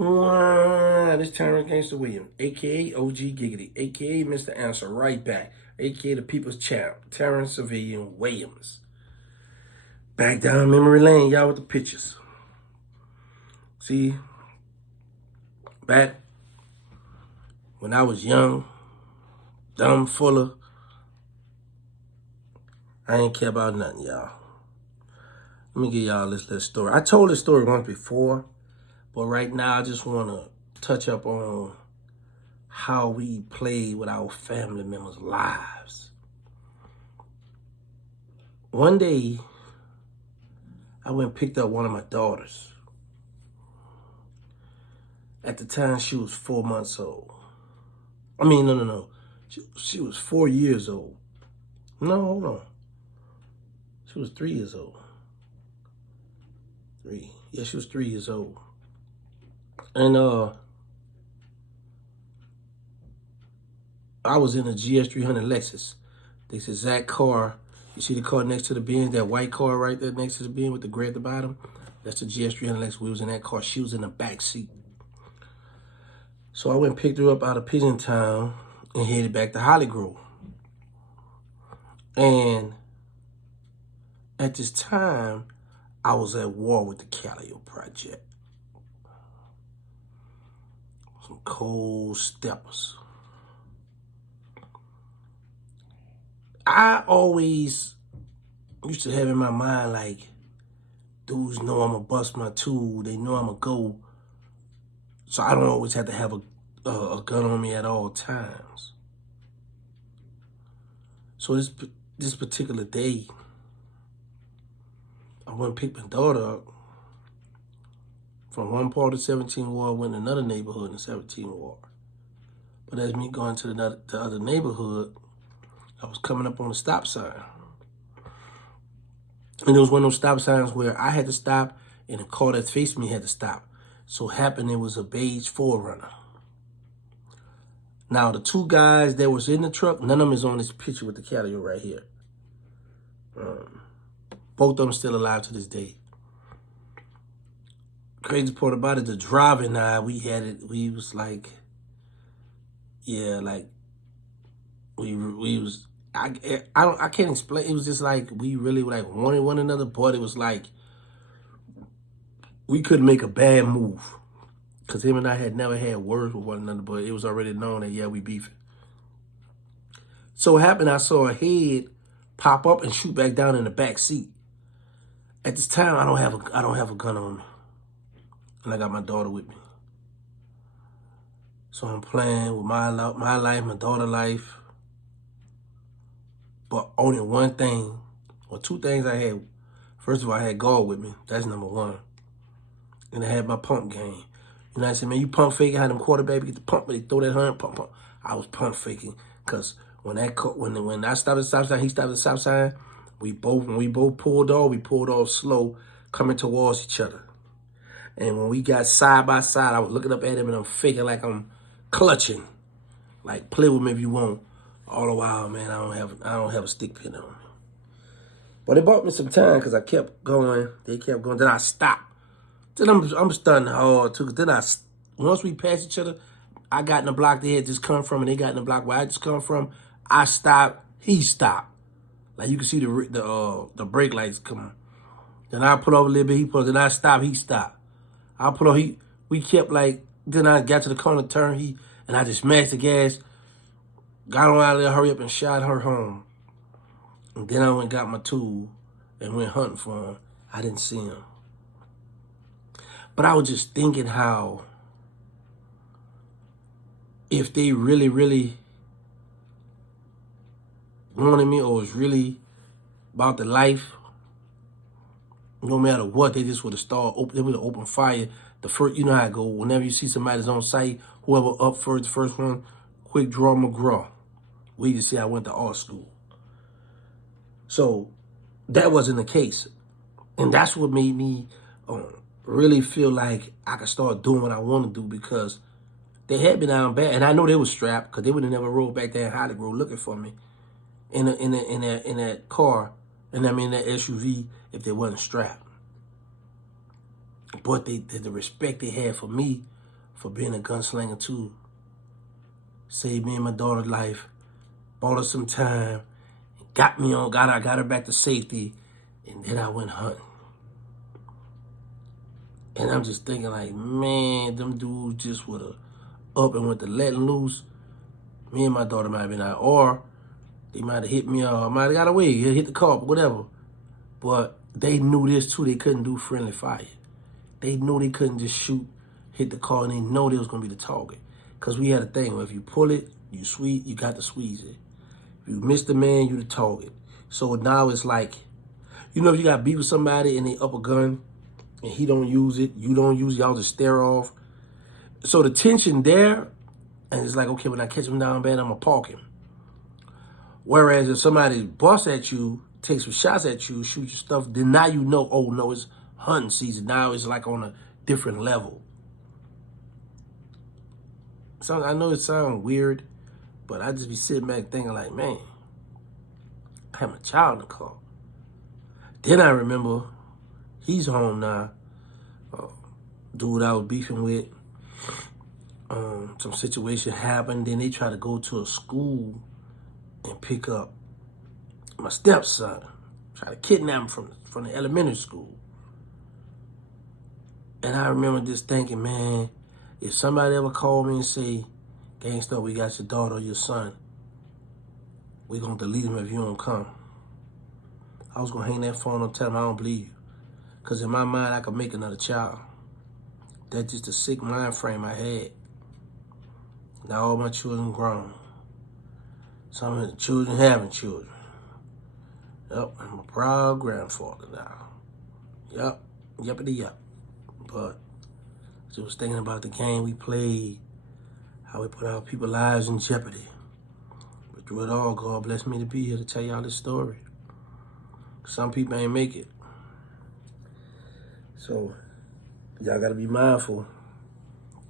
This Terrance Gangsta Williams, a.k.a. OG Giggity, a.k.a. Mr. Answer Right Back, a.k.a. the People's Champ, Terrance Civilian Williams. Back down memory lane, y'all, with the pictures. See, back when I was young, dumb, full of, I ain't care about nothing, y'all. Let me give y'all this little story. I told this story once before, but right now I just want to touch up on how we played with our family members' lives. One day, I went and picked up one of my daughters. At the time, she was 4 months old. I mean, no. She was 4 years old. No, hold on. She was 3 years old. Yeah, she was 3 years old. And I was in a GS300 Lexus. This exact car. You see the car next to the Benz, that white car right there next to the Benz with the gray at the bottom? That's the GS300 Lexus. We was in that car. She was in the back seat. So I went and picked her up out of Pigeon Town and headed back to Holly Grove. And at this time, I was at war with the Callio Project. Some cold steppers. I always used to have in my mind, like, dudes know I'm going to bust my tool. They know I'm going to go. So I don't always have to have a gun on me at all times. So this particular day, I went and picked my daughter up from one part of 17 Ward, went to another neighborhood in 17 Ward. But as me going to the other neighborhood, I was coming up on a stop sign. And there was one of those stop signs where I had to stop and the car that faced me had to stop. So it happened it was a beige 4Runner. Now, the two guys that was in the truck, none of them is on this picture with the Callio right here. Both of them still alive to this day. Crazy part about it, the driver and I, we was like, yeah, like, we was, I can't explain. It was just like, we really like wanted one another, but it was like, we couldn't make a bad move. Because him and I had never had words with one another, but it was already known that, yeah, we beefing. So it happened, I saw a head pop up and shoot back down in the back seat. At this time, I don't have a gun on me. And I got my daughter with me. So I'm playing with my life, my daughter's life. But only one thing, or two things I had. First of all, I had God with me. That's number one. And I had my pump game. You know what I'm saying? Man, you pump faking, how them quarterbacks get the pump, but they throw that 100, pump. I was pump faking. Because when I stopped at the stop sign, he stopped at the stop sign, when we both pulled off, we pulled off slow, coming towards each other. And when we got side by side, I was looking up at him and I'm faking like I'm clutching. Like, play with me if you want. All the while, man, I don't have a stick pin on me. But it bought me some time because I kept going. They kept going. Then I stopped. Then I'm stunning hard too. Cause then once we passed each other, I got in the block they had just come from, and they got in the block where I just come from. I stopped. He stopped. Like you can see the brake lights come on. Then I put over a little bit. He put. Then I stopped. He stopped. I put on. We kept like. Then I got to the corner turn. And I just smashed the gas. Got on out of there, hurry up and shot her home. And then I went and got my tool and went hunting for him. I didn't see him. But I was just thinking how if they really, really wanted me or was really about the life, no matter what, they just would have they would have opened fire. The first, you know how it go. Whenever you see somebody's on site, whoever up first, the first one, quick draw McGraw. We just see I went to art school. So that wasn't the case. And that's what made me really feel like I could start doing what I want to do because they had me down bad. And I know they was strapped because they would have never rolled back there in Holly Grove looking for me in that car, and I mean that SUV if they wasn't strapped. But the respect they had for me for being a gunslinger too. Saved me and my daughter's life, bought her some time, got her back to safety, and then I went hunting. And I'm just thinking like, man, them dudes just would have up and went to letting loose. Me and my daughter might have been out, or they might have hit me, or might have got away, hit the car, whatever. But they knew this too. They couldn't do friendly fire. They knew they couldn't just shoot, hit the car, and they know they was gonna be the target. Cause we had a thing where if you pull it, you got to squeeze it. If you miss the man, you the target. So now it's like, you know, if you got beef with somebody and they up a gun and he don't use it, you don't use it, y'all just stare off. So the tension there, and it's like, okay, when I catch him down bad, I'm gonna park him. Whereas if somebody busts at you, takes some shots at you, shoot your stuff, then now you know, oh no, it's hunting season. Now it's like on a different level. So I know it sounds weird, but I just be sitting back thinking like, man, I have my child in the car. Then I remember he's home now. Dude I was beefing with, some situation happened. Then they try to go to a school and pick up my stepson. Try to kidnap him from the elementary school. And I remember just thinking, man, if somebody ever called me and say, Gangsta, we got your daughter or your son, we gonna delete him if you don't come. I was gonna hang that phone and tell him I don't believe you. Cause in my mind, I could make another child. That's just a sick mind frame I had. Now all my children grown. Some of the children having children. Yep, I'm a proud grandfather now. Yep, yuppity yup. But I just was thinking about the game we played, how we put our people's lives in jeopardy. But through it all, God blessed me to be here to tell y'all this story. Some people ain't make it. So y'all gotta be mindful.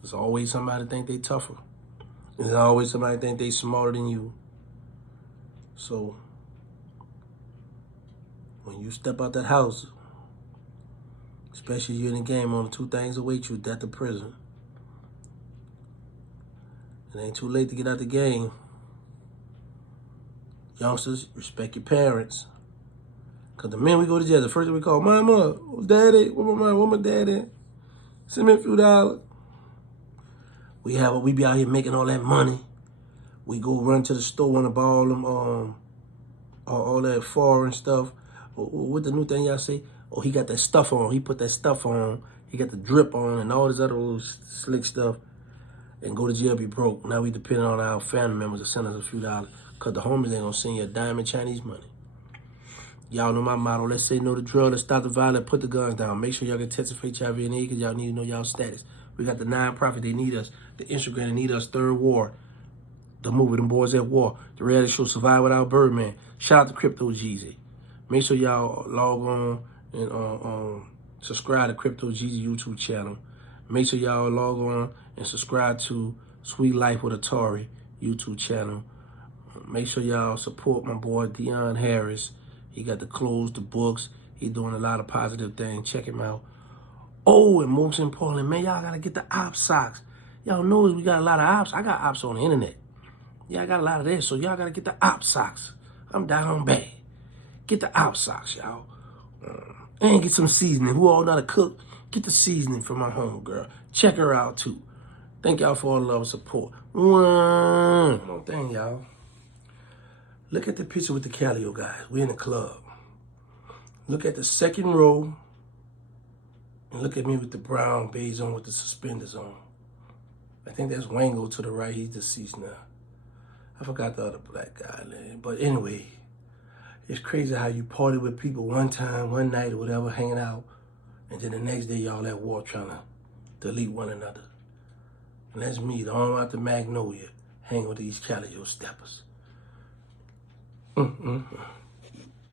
There's always somebody think they tougher. There's always somebody think they smarter than you. So when you step out that house, especially you in the game, only two things await you, death or prison. It ain't too late to get out the game. Youngsters, respect your parents. Cause the minute we go to jail, the first thing we call, Mama, Daddy, where my mom, where my daddy? Send me a few dollars. We be out here making all that money. We go run to the store, wanna buy all them, all that foreign stuff. What the new thing y'all say? Oh, he got that stuff on. He put that stuff on. He got the drip on and all this other little slick stuff. And go to jail, be broke. Now we depend on our family members to send us a few dollars. Cause the homies ain't gonna send you a dime in Chinese money. Y'all know my motto. Let's say no to drugs. Let's stop the violence. Put the guns down. Make sure y'all get tested for HIV and AIDS because y'all need to know y'all status. We got the non-profit. They need us. The Instagram. They need us. Third War. The movie. Them Boys at War. The reality show Survive Without Birdman. Shout out to Crypto Jeezy. Make sure y'all log on and subscribe to Crypto Jeezy YouTube channel. Make sure y'all log on and subscribe to Sweet Life with Atari YouTube channel. Make sure y'all support my boy Dion Harris. He got the clothes, the books. He doing a lot of positive things. Check him out. Oh, and most importantly, man, y'all gotta get the op socks. Y'all know we got a lot of ops. I got ops on the internet. Yeah, I got a lot of that. So y'all gotta get the op socks. I'm down bad. Get the op socks, y'all. And get some seasoning. Who all know how to cook? Get the seasoning from my homegirl. Check her out too. Thank y'all for all the love and support. One more thing, y'all. Look at the picture with the Calio guys. We in the club. Look at the second row. And look at me with the brown beige on with the suspenders on. I think that's Wango to the right. He's deceased now. I forgot the other black guy name. But anyway, it's crazy how you party with people one time, one night or whatever, hanging out. And then the next day, y'all at war trying to delete one another. And that's me, the arm out the Magnolia, hanging with these Calio steppers.